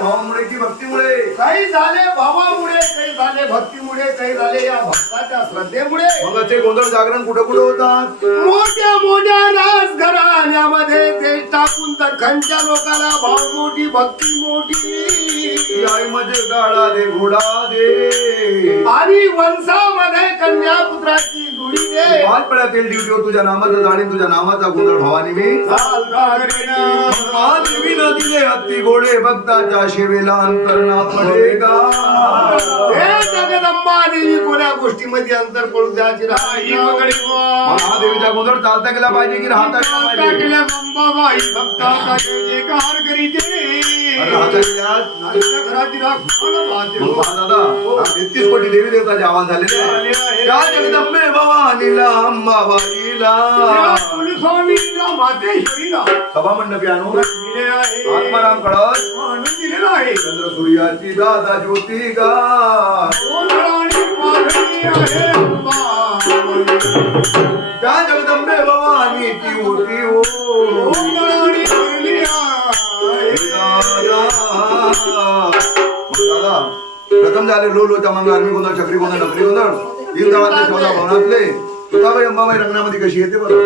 भावामुळे की भक्तीमुळे? काही झाले भावामुळे, काही झाले भक्तीमुळे, काही झाले या भक्ताच्या श्रद्धेमुळे. मग ते गोंधळ जागरण कुठं कुठं होतात? मोठ्या मोठ्या राजघराण्यामध्ये ते टाकून दख्खनच्या लोकाला भाव मोठी भक्ती मोठी. आईमध्ये गाडा दे घोडा दे आणि वंशामध्ये कन्या पुत्राची जुडी दे. आज पड्या तेल ड्युटीवर तुझ्या नामाचा जाणी तुझ्या नामाचा गोंधळ भावानी मी देवी न दिले हत्ती घोडे भक्ताच्या सेवेला अंतर ना पडेगा. हे जगदंबा देवी कोण्या गोष्टीमध्ये अंतर पडू द्यायची नाही. महादेवीचा गोंधळ चालता गेला पाहिजे की राहता गेला पाहिजे? अंबाबाई भक्ताचा जयकार करीते. राहता गेल्यास घराची मग पहा दादा 33 कोटी देवी देवताचे आवाहन झालेले आहे. त्या जगदंबे भवानीला अंबाबाईला स्वामीला मातेश्वरीला सभा मंडपी आणून दिले आहे. आत्माराम कळस आणून दिलेला आहे. चंद्र सूर्याची दादा ज्योती गा गोंधळाने पाधळी आहे अंबाबाई. त्या जगदंबे भवानीची ओटी ओ गोंधळाने भरली आहे. दादा प्रथम झाले लोलोच्या मंगळ आर्मी गोंधळ चक्री गोंधळ नकरी गोंधळ 3 गावातले 14 भवनातले तुकाबाई अंबाबाई रंगणामध्ये कशी येते बरं?